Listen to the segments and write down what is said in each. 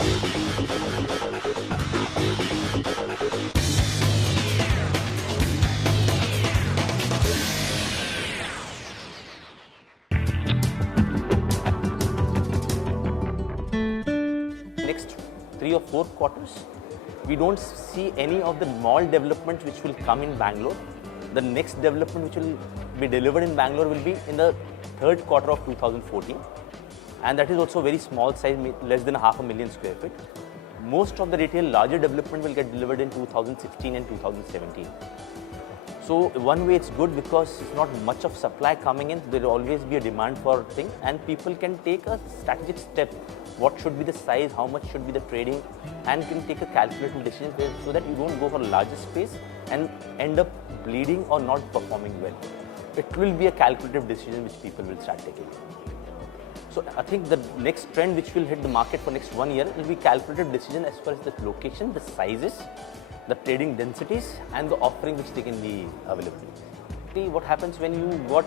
Next 3 or 4 quarters, we don't see any of the mall development which will come in Bangalore. The next development which will be delivered in Bangalore will be in the 3rd quarter of 2014, and that is also very small size, less than 500,000 square feet. Most of the retail larger development will get delivered in 2016 and 2017. So one way it's good because it's not much of supply coming in, there will always be a demand for thing, and people can take a strategic step. What should be the size, how much should be the trading, and can take a calculated decision so that you don't go for a larger space and end up bleeding or not performing well. It will be a calculative decision which people will start taking. So I think the next trend which will hit the market for next 1 year will be calculated decision as far as the location, the sizes, the trading densities, and the offering which they can be available. See what happens when you got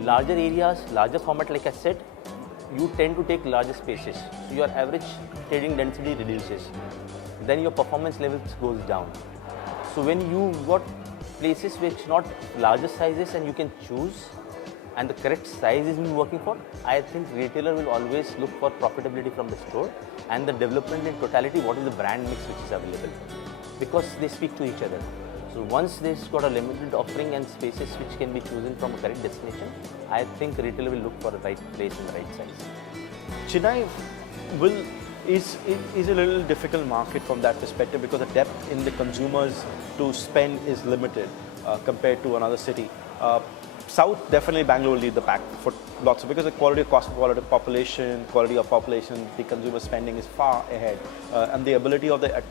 larger areas, larger format, like I said, you tend to take larger spaces. So your average trading density reduces. Then your performance levels goes down. So when you got places which not larger sizes and you can choose and the correct size is being working for, I think retailer will always look for profitability from the store and the development in totality, what is the brand mix which is available, because they speak to each other. So once they've got a limited offering and spaces which can be chosen from a correct destination, I think retailer will look for the right place and the right size. Chennai is a little difficult market from that perspective because the depth in the consumers to spend is limited compared to another city. South, definitely Bangalore will lead the pack for lots of, because the quality of cost, quality of population, the consumer spending is far ahead, and the ability of the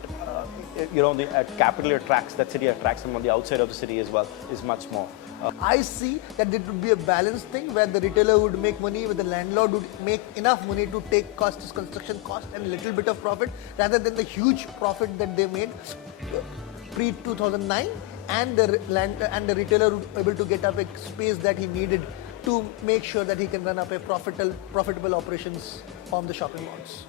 capital attracts, that city attracts them on the outside of the city as well, is much more. I see that it would be a balanced thing where the retailer would make money, where the landlord would make enough money to take construction cost and a little bit of profit, rather than the huge profit that they made pre-2009, and the retailer would be able to get up a space that he needed to make sure that he can run up a profitable operations from the shopping malls.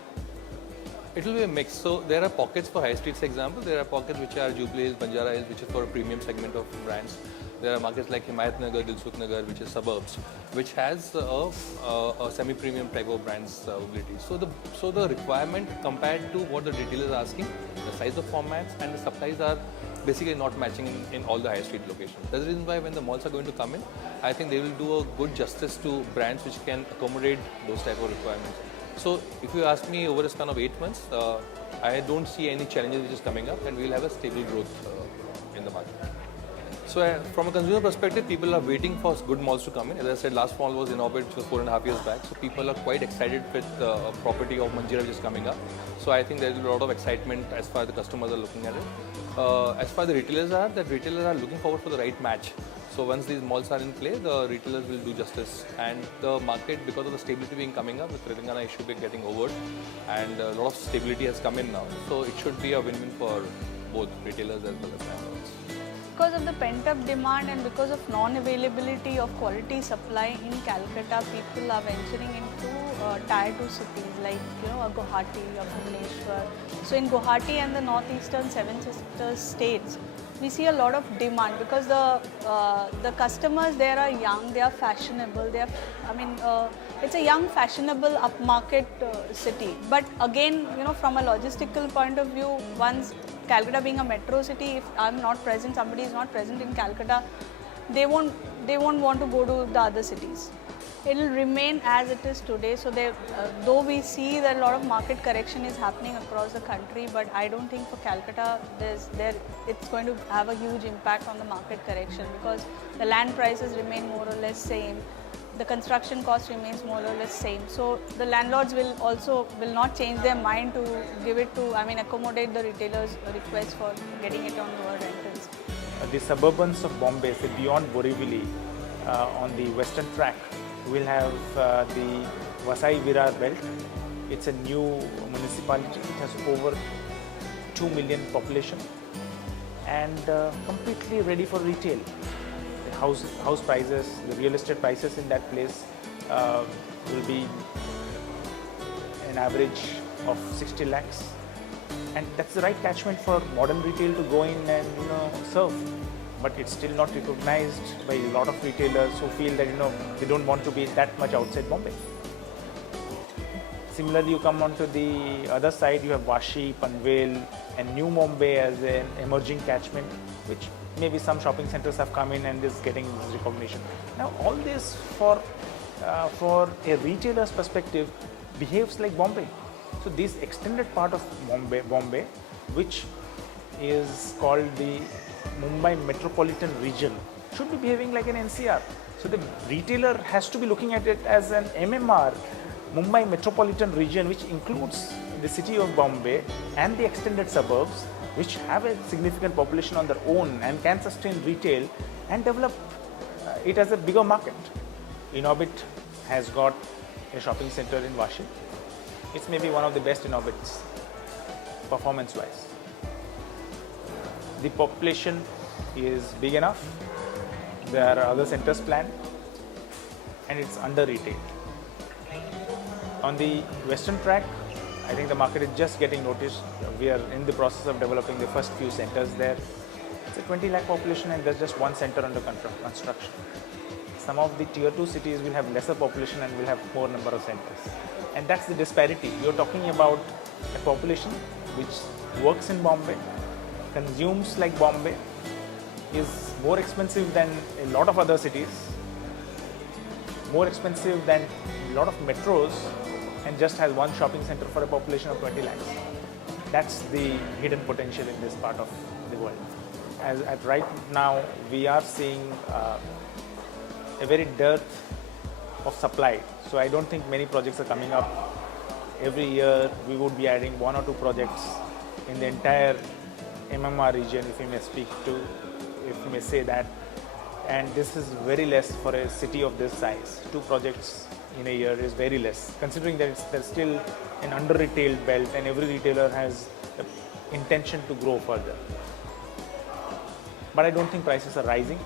It will be a mix. So there are pockets for high streets, example. There are pockets which are Jubilee Hills, Banjara Hills, which is for a premium segment of brands. There are markets like Himayat Nagar, Dilsukh Nagar, which is suburbs, which has a semi-premium type of brands ability. So the requirement compared to what the retailer is asking, the size of formats and the supplies are basically not matching in all the high street locations. That's the reason why when the malls are going to come in, I think they will do a good justice to brands which can accommodate those type of requirements. So if you ask me over a span of 8 months, I don't see any challenges which is coming up, and we'll have a stable growth in the market. So from a consumer perspective, people are waiting for good malls to come in. As I said, last mall was inaugurated, which was 4.5 years back. So people are quite excited with the property of Manjeera which is coming up. So I think there is a lot of excitement as far as the customers are looking at it. As far as the retailers are looking forward for the right match. So once these malls are in play, the retailers will do justice, and the market, because of the stability being coming up, with Telangana issue getting over, and a lot of stability has come in now. So it should be a win-win for both retailers as well as landlords. Because of the pent-up demand and because of non-availability of quality supply in Calcutta, people are venturing into tier 2 cities like Guwahati or Bhubaneswar. So in Guwahati and the northeastern Seven Sisters states, we see a lot of demand because the customers there are young, they are fashionable. It's a young, fashionable, upmarket city. But again, from a logistical point of view, once Calcutta being a metro city, if I'm not present, somebody is not present in Calcutta, they won't want to go to the other cities. It will remain as it is today. So though we see that a lot of market correction is happening across the country, but I don't think for Calcutta it's going to have a huge impact on the market correction, because the land prices remain more or less same. The construction cost remains more or less same. So the landlords will not change their mind to accommodate the retailers' request for getting it on lower rentals. The suburbans of Bombay, say beyond Borivali, on the western track, we'll have the Vasai Virar belt. It's a new municipality. It has over 2 million population and completely ready for retail. The house prices, the real estate prices in that place will be an average of 60 lakhs. And that's the right catchment for modern retail to go in and serve. But it's still not recognized by a lot of retailers who feel that they don't want to be that much outside Bombay. Similarly, you come onto the other side, you have Vashi, Panvel, and New Mumbai as an emerging catchment, which maybe some shopping centers have come in and is getting this recognition. Now, all this for a retailer's perspective behaves like Bombay. So this extended part of Bombay, which is called the Mumbai Metropolitan Region, should be behaving like an NCR. So the retailer has to be looking at it as an MMR, Mumbai Metropolitan Region, which includes the city of Bombay and the extended suburbs, which have a significant population on their own and can sustain retail and develop it as a bigger market. Inorbit has got a shopping center in Vashi. It's maybe one of the best Inorbits, performance-wise. The population is big enough. There are other centers planned, and it's under-retailed. On the western track, I think the market is just getting noticed. We are in the process of developing the first few centers there. It's a 20 lakh population and there's just one center under construction. Some of the tier 2 cities will have lesser population and will have more number of centers. And that's the disparity. You're talking about a population which works in Bombay, consumes like Bombay, is more expensive than a lot of other cities, more expensive than a lot of metros, and just has one shopping center for a population of 20 lakhs. That's the hidden potential in this part of the world. As at right now, we are seeing a very dearth of supply. So I don't think many projects are coming up. Every year, we would be adding 1 or 2 projects in the entire MMR region, if you may say that. And this is very less for a city of this size. 2 projects in a year is very less, considering that there's still an under-retailed belt and every retailer has the intention to grow further. But I don't think prices are rising.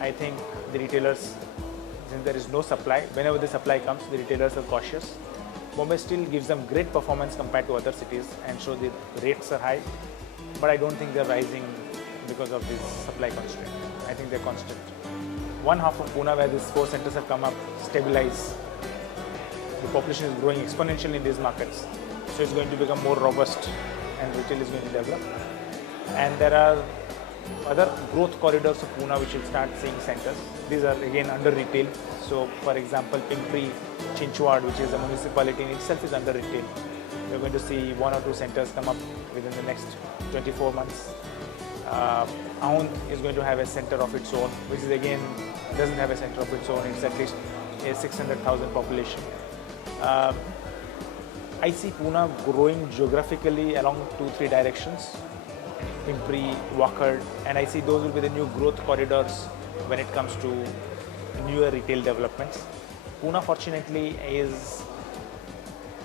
I think the retailers, since there is no supply, whenever the supply comes, the retailers are cautious. Bombay still gives them great performance compared to other cities, and so the rates are high. But I don't think they're rising because of this supply constraint. I think they're constant. One half of Pune, where these 4 centers have come up, stabilize. The population is growing exponentially in these markets, so it's going to become more robust and retail is going to develop. And there are other growth corridors of Pune which will start seeing centers. These are again under retail. So for example, Pimpri, Chinchwad, which is a municipality in itself, is under retail. We're going to see 1 or 2 centers come up within the next 24 months. Aun is going to have a center of its own, which is again doesn't have a center of its own. It's at least a 600,000 population. I see Pune growing geographically along 2-3 directions. Pimpri, Wakad, and I see those will be the new growth corridors when it comes to newer retail developments. Pune fortunately is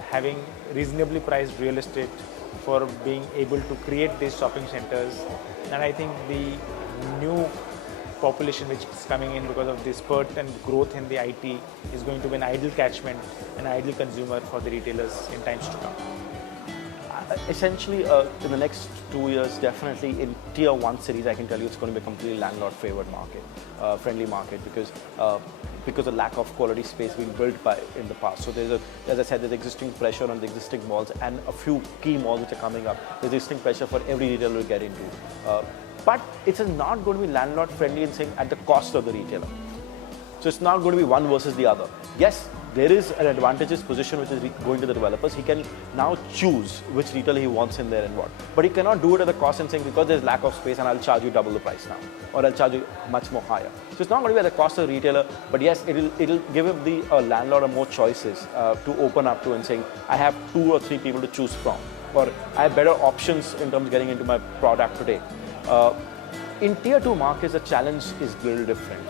having reasonably priced real estate for being able to create these shopping centers, and I think the new population which is coming in because of the spurt and growth in the IT is going to be an ideal catchment, an ideal consumer for the retailers in times to come. Essentially, in the next 2 years, definitely in tier 1 cities, I can tell you it's going to be a completely landlord-favored market, friendly market, because of lack of quality space being built in the past. So there's as I said, there's existing pressure on the existing malls and a few key malls which are coming up. There's existing pressure for every retailer to get into. But it's not going to be landlord-friendly in saying at the cost of the retailer. So it's not going to be one versus the other. Yes, there is an advantageous position which is going to the developers. He can now choose which retailer he wants in there and what. But he cannot do it at the cost and saying because there's lack of space and I'll charge you double the price now, or I'll charge you much more higher. So it's not going to be at the cost of the retailer, but yes, it'll give him the landlord more choices to open up to and saying I have 2 or 3 people to choose from, or I have better options in terms of getting into my product today. In tier 2 markets, the challenge is a little different.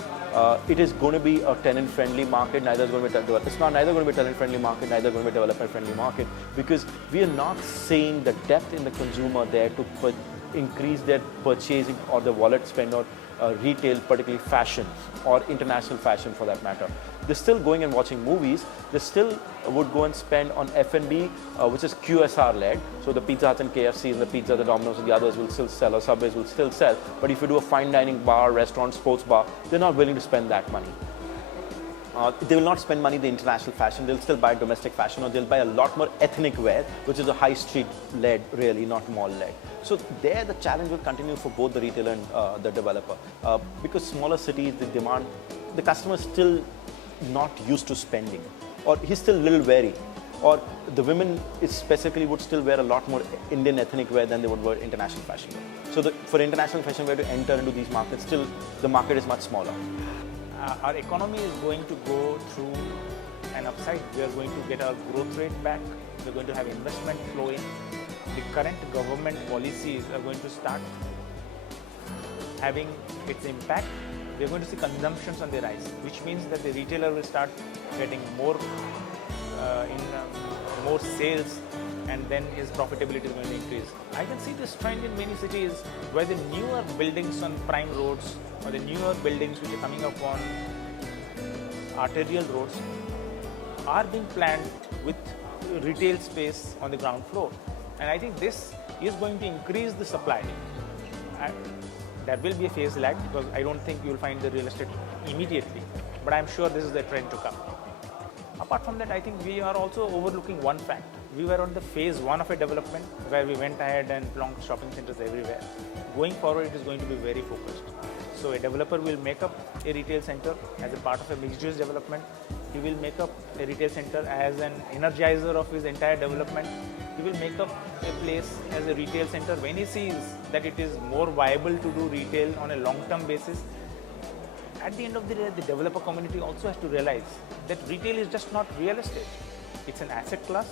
It is going to be a tenant-friendly market. Neither is going to be neither going to be a tenant-friendly market, neither going to be a developer-friendly market, because we are not seeing the depth in the consumer there to increase their purchasing or their wallet spend on retail, particularly fashion or international fashion for that matter. They're still going and watching movies. They still would go and spend on F&B, which is QSR led. So the Pizza Hut and KFC and the Pizza, the Domino's and the others will still sell, or Subways will still sell. But if you do a fine dining bar, restaurant, sports bar, they're not willing to spend that money. They will not spend money in the international fashion. They'll still buy domestic fashion, or they'll buy a lot more ethnic wear, which is a high street led, really, not mall led. So there, the challenge will continue for both the retailer and the developer, because smaller cities, the demand, the customer is still not used to spending, or he's still a little wary, or the women specifically would still wear a lot more Indian ethnic wear than they would wear international fashion wear. So for international fashion wear to enter into these markets, still the market is much smaller. Our economy is going to go through an upside. We are going to get our growth rate back. We're going to have investment flow in. The current government policies are going to start having its impact. We're going to see consumptions on the rise, which means that the retailer will start getting more more sales, and then his profitability is going to increase. I can see this trend in many cities where the newer buildings on prime roads or the newer buildings which are coming up on arterial roads are being planned with retail space on the ground floor. And I think this is going to increase the supply. There will be a phase lag because I don't think you will find the real estate immediately, but I'm sure this is the trend to come. Apart from that, I think we are also overlooking one fact. We were on the phase 1 of a development where we went ahead and launched shopping centers everywhere. Going forward, it is going to be very focused. So a developer will make up a retail center as a part of a mixed-use development. He will make up a retail center as an energizer of his entire development. He will make up a place as a retail center when he sees that it is more viable to do retail on a long-term basis. At the end of the day, the developer community also has to realize that retail is just not real estate. It's an asset class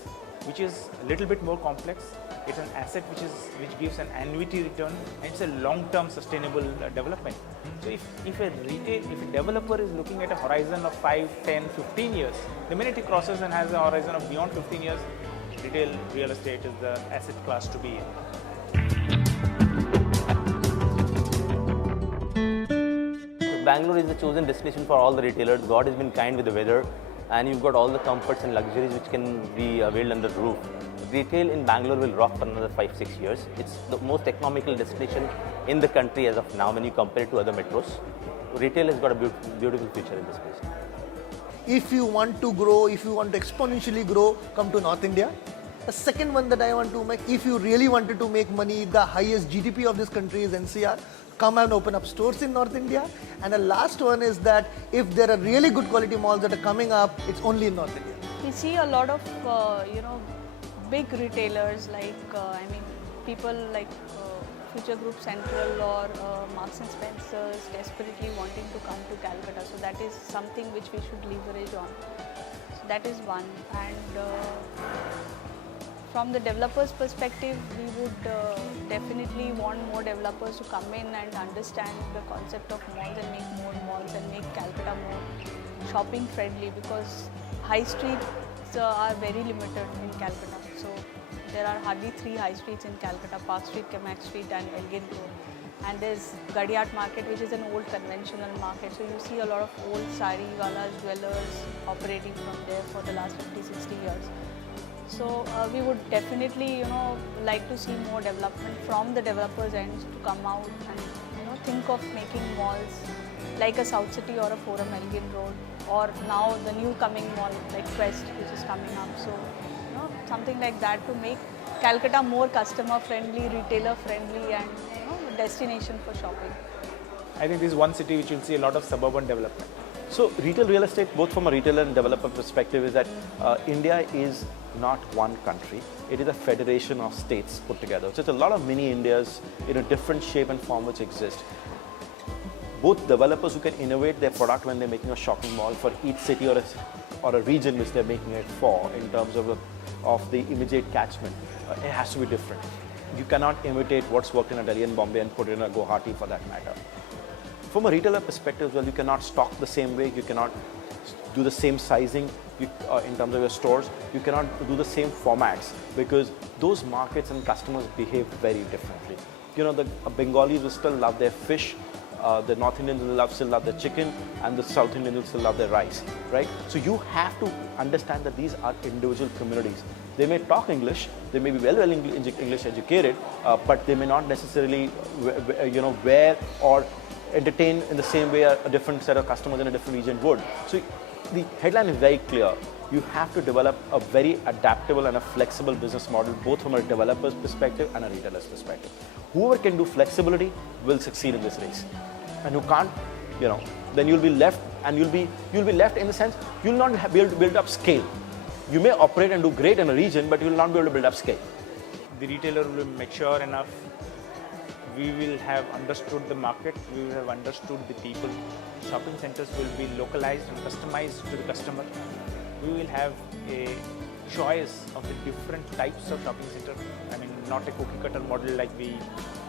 which is a little bit more complex. It's an asset which gives an annuity return, and it's a long-term sustainable development. So if a developer is looking at a horizon of 5, 10, 15 years, the minute he crosses and has a horizon of beyond 15 years, retail real estate is the asset class to be in. Bangalore is the chosen destination for all the retailers. God has been kind with the weather, and you've got all the comforts and luxuries which can be availed under the roof. Retail in Bangalore will rock for another 5-6 years. It's the most economical destination in the country as of now when you compare it to other metros. Retail has got a beautiful future in this place. If you want to grow, if you want to exponentially grow, come to North India. The second one that I want to make, if you really wanted to make money, the highest GDP of this country is NCR. Come and open up stores in North India. And the last one is that if there are really good quality malls that are coming up, it's only in North India. We see a lot of, big retailers like, people like Future Group Central or Marks and Spencer's desperately wanting to come to Calcutta. So that is something which we should leverage on. So that is one. And from the developers' perspective, we would definitely want more developers to come in and understand the concept of malls and make more malls and make Calcutta more shopping friendly, because high streets are very limited in Calcutta. So there are hardly 3 high streets in Calcutta: Park Street, Kamak Street and Elgin Road. And there's Gadiat Market, which is an old conventional market. So you see a lot of old sari walas, jewelers operating from there for the last 50-60 years. So we would definitely, like to see more development from the developers' end to come out and, think of making malls like a South City or a Forum Elgin Road, or now the new coming mall like Quest, which is coming up. So, something like that to make Calcutta more customer friendly, retailer friendly, and a destination for shopping. I think this is one city which will see a lot of suburban development. So retail real estate, both from a retailer and developer perspective, is that India is not one country. It is a federation of states put together. So it's a lot of mini Indias in a different shape and form which exist. Both developers who can innovate their product when they're making a shopping mall for each city or a region which they're making it for, in terms of the immediate catchment, it has to be different. You cannot imitate what's worked in a Delhi and Bombay and put it in a Guwahati for that matter. From a retailer perspective as well, you cannot stock the same way, you cannot do the same sizing in terms of your stores, you cannot do the same formats, because those markets and customers behave very differently. the Bengalis will still love their fish, the North Indians will still love their chicken, and the South Indians will still love their rice, right? So you have to understand that these are individual communities. They may talk English, they may be well English educated, but they may not necessarily, wear or entertain in the same way a different set of customers in a different region would. So the headline is very clear. You have to develop a very adaptable and a flexible business model, both from a developer's perspective and a retailer's perspective. Whoever can do flexibility will succeed in this race. And who can't, then you'll be left, and you'll be left in the sense you'll not be able to build up scale. You may operate and do great in a region, but you will not be able to build up scale. The retailer will be mature enough. We will have understood the market. We will have understood the people. Shopping centers will be localized and customized to the customer. We will have a choice of the different types of shopping center. I mean, not a cookie cutter model like we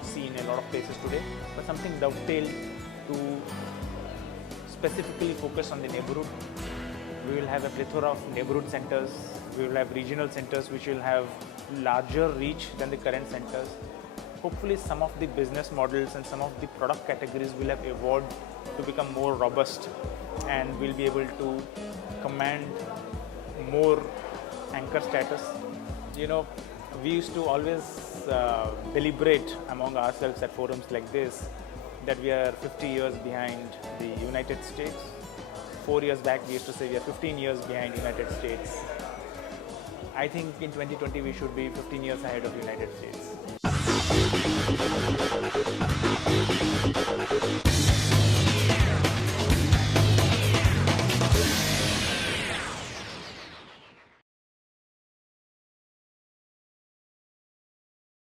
see in a lot of places today, but something dovetailed to specifically focus on the neighborhood. We will have a plethora of neighborhood centers. We will have regional centers which will have larger reach than the current centers. Hopefully some of the business models and some of the product categories will have evolved to become more robust, and we'll be able to command more anchor status. We used to always deliberate among ourselves at forums like this that we are 50 years behind the United States. 4 years back, we used to say we are 15 years behind United States. I think in 2020 we should be 15 years ahead of United States.